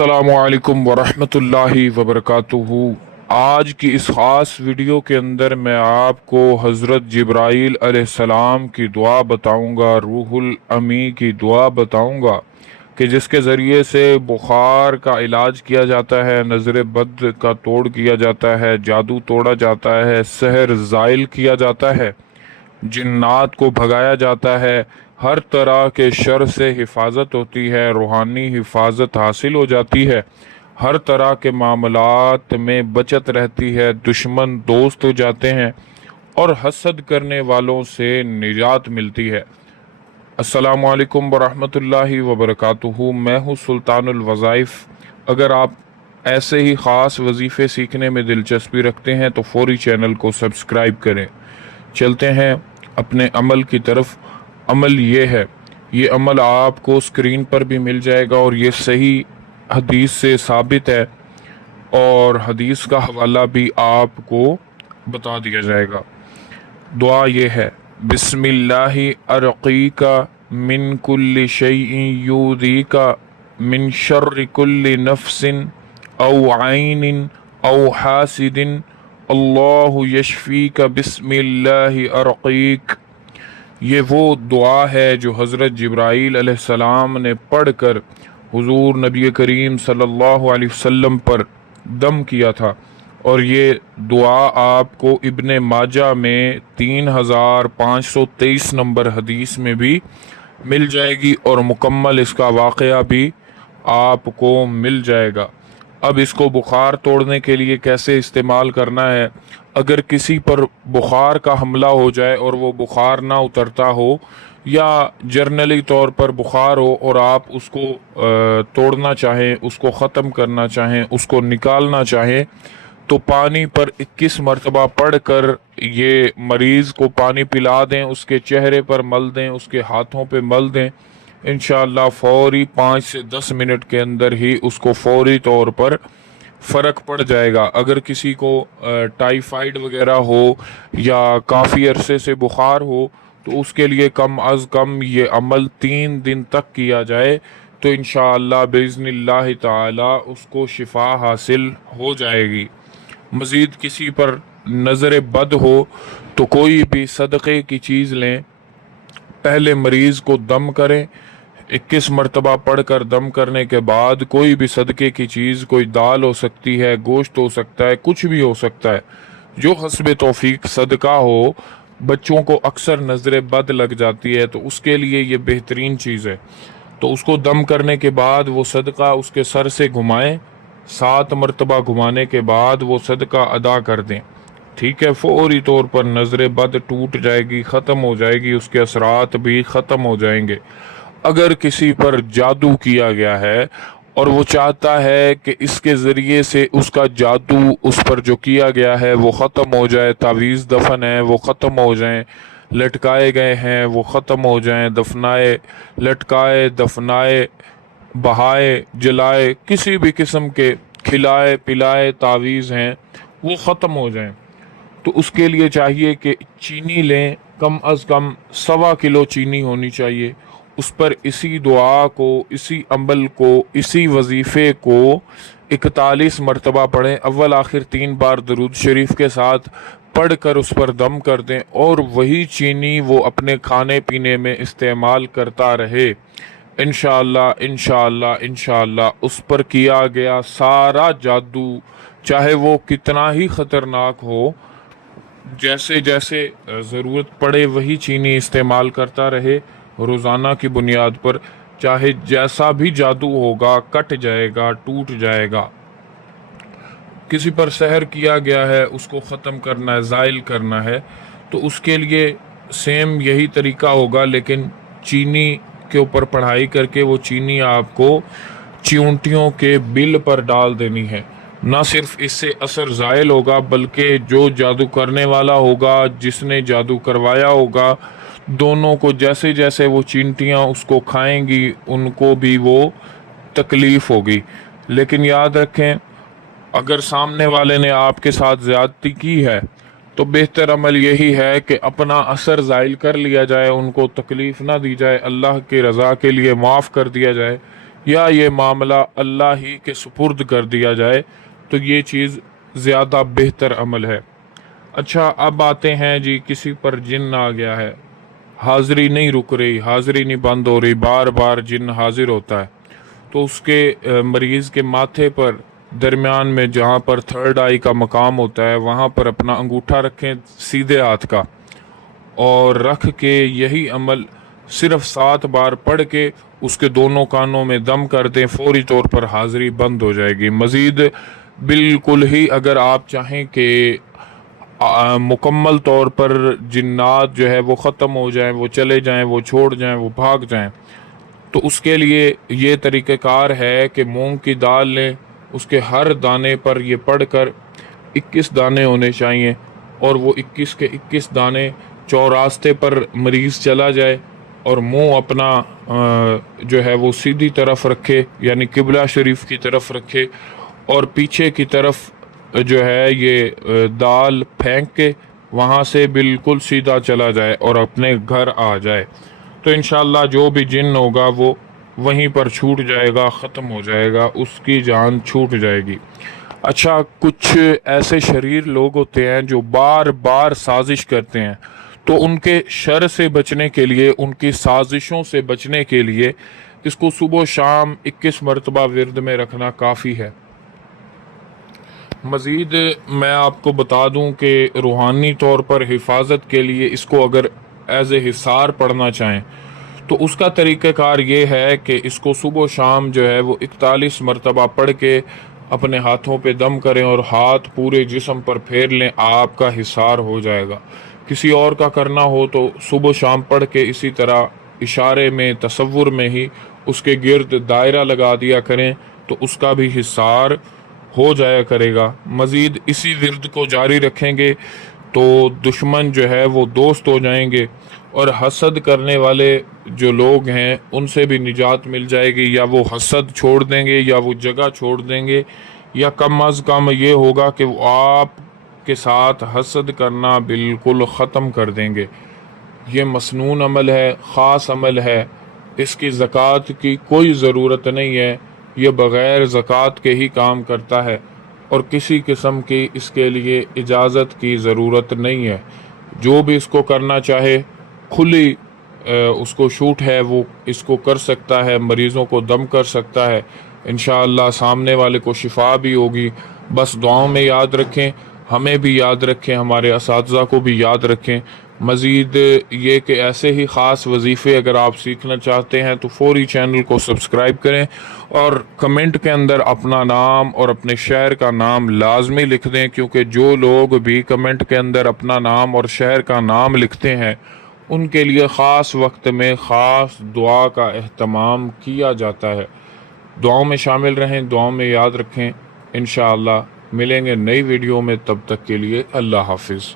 अस्सलामुअलैकुम वरहमतुल्लाहि वबरकातुहू। आज की इस ख़ास वीडियो के अंदर मैं आपको हज़रत जिब्राईल अलैहिस्सलाम की दुआ बताऊंगा, रूहुल अमी की दुआ बताऊंगा कि जिसके ज़रिए से बुखार का इलाज किया जाता है, नज़र बद का तोड़ किया जाता है, जादू तोड़ा जाता है, सहर ज़ाइल किया जाता है, जिन्नात को भगाया जाता है, हर तरह के शर से हिफाजत होती है, रूहानी हिफाजत हासिल हो जाती है, हर तरह के मामलात में बचत रहती है, दुश्मन दोस्त हो जाते हैं और हसद करने वालों से निजात मिलती है। अस्सलामु अलैकुम वरहमतुल्लाहि वबरकातुहू। मैं हूँ सुल्तानुल वज़ाइफ। अगर आप ऐसे ही ख़ास वजीफ़े सीखने में दिलचस्पी रखते हैं तो फौरी चैनल को सब्सक्राइब करें। चलते हैं अपने अमल की तरफ। अमल ये है, ये अमल आपको स्क्रीन पर भी मिल जाएगा और ये सही हदीस से साबित है और हदीस का हवाला भी आपको बता दिया जाएगा। दुआ ये है, बिस्मिल्लाहि अर्क़ीका मिन कुल्लि शैइन यूज़ीका मिन शर्रि कुल्लि नफ्सिन औ ऐनिन औ हासिदिन अल्लाहु यशफ़ीका बिस्मिल्लाहि अर्क़ीक। ये वो दुआ है जो हज़रत जिब्राईल अलैहिस्सलाम ने पढ़कर हुज़ूर नबी करीम सल्लल्लाहु अलैहि वसल्लम पर दम किया था, और ये दुआ आपको इब्ने माजा में 3523 नंबर हदीस में भी मिल जाएगी और मुकम्मल इसका वाक़या भी आपको मिल जाएगा। अब इसको बुखार तोड़ने के लिए कैसे इस्तेमाल करना है। अगर किसी पर बुखार का हमला हो जाए और वो बुखार ना उतरता हो, या जर्नली तौर पर बुखार हो और आप उसको तोड़ना चाहें, उसको ख़त्म करना चाहें, उसको निकालना चाहें, तो पानी पर 21 मरतबा पढ़कर ये मरीज़ को पानी पिला दें, उसके चेहरे पर मल दें, उसके हाथों पे मल दें। इंशाअल्लाह फौरी 5 से 10 मिनट के अंदर ही उसको फौरी तौर पर फ़र्क पड़ जाएगा। अगर किसी को टाइफाइड वगैरह हो या काफ़ी अरसे से बुखार हो तो उसके लिए कम अज़ कम ये अमल 3 दिन तक किया जाए तो इंशाअल्लाह बिइज़्निल्लाह ताला उसको शिफा हासिल हो जाएगी। मज़ीद किसी पर नज़र बद हो तो कोई भी सदक़े की चीज़ लें, पहले मरीज़ को दम करें, 21 मरतबा पढ़कर दम करने के बाद कोई भी सदक़े की चीज़, कोई दाल हो सकती है, गोश्त हो सकता है, कुछ भी हो सकता है, जो हस्बे तौफीक सदका हो। बच्चों को अक्सर नज़र बद लग जाती है तो उसके लिए ये बेहतरीन चीज़ है। तो उसको दम करने के बाद वो सदका उसके सर से घुमाएं, 7 मरतबा घुमाने के बाद वो सदका अदा कर दें। ठीक है, फौरी तौर पर नज़र बद टूट जाएगी, ख़त्म हो जाएगी, उसके असरात भी ख़त्म हो जाएंगे। अगर किसी पर जादू किया गया है और वो चाहता है कि इसके ज़रिए से उसका जादू उस पर जो किया गया है वो ख़त्म हो जाए, तावीज़ दफन है वो ख़त्म हो जाएं, लटकाए गए हैं वो ख़त्म हो जाएं, दफनाए, लटकाए, दफनाए, बहाए, जलाए, किसी भी किस्म के खिलाए पिलाए तावीज़ हैं वो ख़त्म हो जाएं, तो उसके लिए चाहिए कि चीनी लें, कम अज़ कम 1.25 किलो चीनी होनी चाहिए। उस पर इसी दुआ को, इसी अमल को, इसी वजीफ़े को 41 मरतबा पढ़ें। अव्वल आखिर 3 बार दरूद शरीफ के साथ पढ़कर उस पर दम कर दें और वही चीनी वो अपने खाने पीने में इस्तेमाल करता रहे। इंशाअल्लाह इंशाअल्लाह इंशाअल्लाह उस पर किया गया सारा जादू, चाहे वो कितना ही ख़तरनाक हो, जैसे जैसे ज़रूरत पड़े वही चीनी इस्तेमाल करता रहे रोज़ाना की बुनियाद पर, चाहे जैसा भी जादू होगा कट जाएगा, टूट जाएगा। किसी पर सहर किया गया है, उसको ख़त्म करना है, ज़ाइल करना है, तो उसके लिए सेम यही तरीका होगा, लेकिन चीनी के ऊपर पढ़ाई करके वो चीनी आपको चींटियों के बिल पर डाल देनी है। ना सिर्फ इससे असर ज़ाइल होगा बल्कि जो जादू करने वाला होगा, जिसने जादू करवाया होगा, दोनों को जैसे जैसे वो चींटियाँ उसको खाएंगी उनको भी वो तकलीफ़ होगी। लेकिन याद रखें, अगर सामने वाले ने आपके साथ ज़्यादती की है तो बेहतर अमल यही है कि अपना असर ज़ाइल कर लिया जाए, उनको तकलीफ़ ना दी जाए, अल्लाह की रज़ा के लिए माफ़ कर दिया जाए। یا یہ معاملہ اللہ ہی کے سپرد کر دیا جائے تو یہ چیز زیادہ بہتر عمل ہے۔ اچھا، اب آتے ہیں جی، کسی پر جن آ گیا ہے، حاضری نہیں رک رہی، حاضری نہیں بند ہو رہی، بار بار جن حاضر ہوتا ہے، تو اس کے مریض کے ماتھے پر درمیان میں جہاں پر تھرڈ آئی کا مقام ہوتا ہے وہاں پر اپنا انگوٹھا رکھیں سیدھے ہاتھ کا، اور رکھ کے یہی عمل صرف 7 بار پڑھ کے اس کے دونوں کانوں میں دم کر دیں، فوری طور پر حاضری بند ہو جائے گی۔ مزید بالکل ہی اگر آپ چاہیں کہ مکمل طور پر جنات جو ہے وہ ختم ہو جائیں، وہ چلے جائیں، وہ چھوڑ جائیں، وہ بھاگ جائیں، تو اس کے لیے یہ طریقہ کار ہے کہ مونگ کی دال لیں، اس کے ہر دانے پر یہ پڑھ کر 21 دانے ہونے چاہیے، اور وہ 21 کے 21 دانے چوراستے پر مریض چلا جائے اور منہ اپنا جو ہے وہ سیدھی طرف رکھے، یعنی قبلہ شریف کی طرف رکھے، اور پیچھے کی طرف جو ہے یہ دال پھینک کے وہاں سے بالکل سیدھا چلا جائے اور اپنے گھر آ جائے، تو انشاءاللہ جو بھی جن ہوگا وہ وہیں پر چھوٹ جائے گا، ختم ہو جائے گا، اس کی جان چھوٹ جائے گی۔ اچھا، کچھ ایسے شریر لوگ ہوتے ہیں جو بار بار سازش کرتے ہیں، تو ان کے شر سے بچنے کے لیے، ان کی سازشوں سے بچنے کے لیے اس کو صبح و شام 21 مرتبہ ورد میں رکھنا کافی ہے۔ مزید میں آپ کو بتا دوں کہ روحانی طور پر حفاظت کے لیے اس کو اگر ایز اے حصار پڑھنا چاہیں تو اس کا طریقہ کار یہ ہے کہ اس کو صبح و شام جو ہے وہ 41 مرتبہ پڑھ کے اپنے ہاتھوں پہ دم کریں اور ہاتھ پورے جسم پر پھیر لیں، آپ کا حصار ہو جائے گا۔ کسی اور کا کرنا ہو تو صبح و شام پڑھ کے اسی طرح اشارے میں، تصور میں ہی اس کے گرد دائرہ لگا دیا کریں تو اس کا بھی حصار ہو جایا کرے گا۔ مزید اسی ورد کو جاری رکھیں گے تو دشمن جو ہے وہ دوست ہو جائیں گے، اور حسد کرنے والے جو لوگ ہیں ان سے بھی نجات مل جائے گی، یا وہ حسد چھوڑ دیں گے یا وہ جگہ چھوڑ دیں گے، یا کم از کم یہ ہوگا کہ وہ آپ کے ساتھ حسد کرنا بالکل ختم کر دیں گے۔ یہ مسنون عمل ہے، خاص عمل ہے، اس کی زکوٰۃ کی کوئی ضرورت نہیں ہے، یہ بغیر زکوٰۃ کے ہی کام کرتا ہے، اور کسی قسم کی اس کے لیے اجازت کی ضرورت نہیں ہے۔ جو بھی اس کو کرنا چاہے، کھلی اس کو چھوٹ ہے، وہ اس کو کر سکتا ہے، مریضوں کو دم کر سکتا ہے، انشاءاللہ سامنے والے کو شفا بھی ہوگی۔ بس دعاؤں میں یاد رکھیں، ہمیں بھی یاد رکھیں، ہمارے اساتذہ کو بھی یاد رکھیں۔ مزید یہ کہ ایسے ہی خاص وظیفے اگر آپ سیکھنا چاہتے ہیں تو فوری چینل کو سبسکرائب کریں، اور کمنٹ کے اندر اپنا نام اور اپنے شہر کا نام لازمی لکھ دیں، کیونکہ جو لوگ بھی کمنٹ کے اندر اپنا نام اور شہر کا نام لکھتے ہیں ان کے لیے خاص وقت میں خاص دعا کا اہتمام کیا جاتا ہے۔ دعاؤں میں شامل رہیں، دعاؤں میں یاد رکھیں، انشاءاللہ ملیں گے نئی ویڈیو میں، تب تک کے لیے اللہ حافظ۔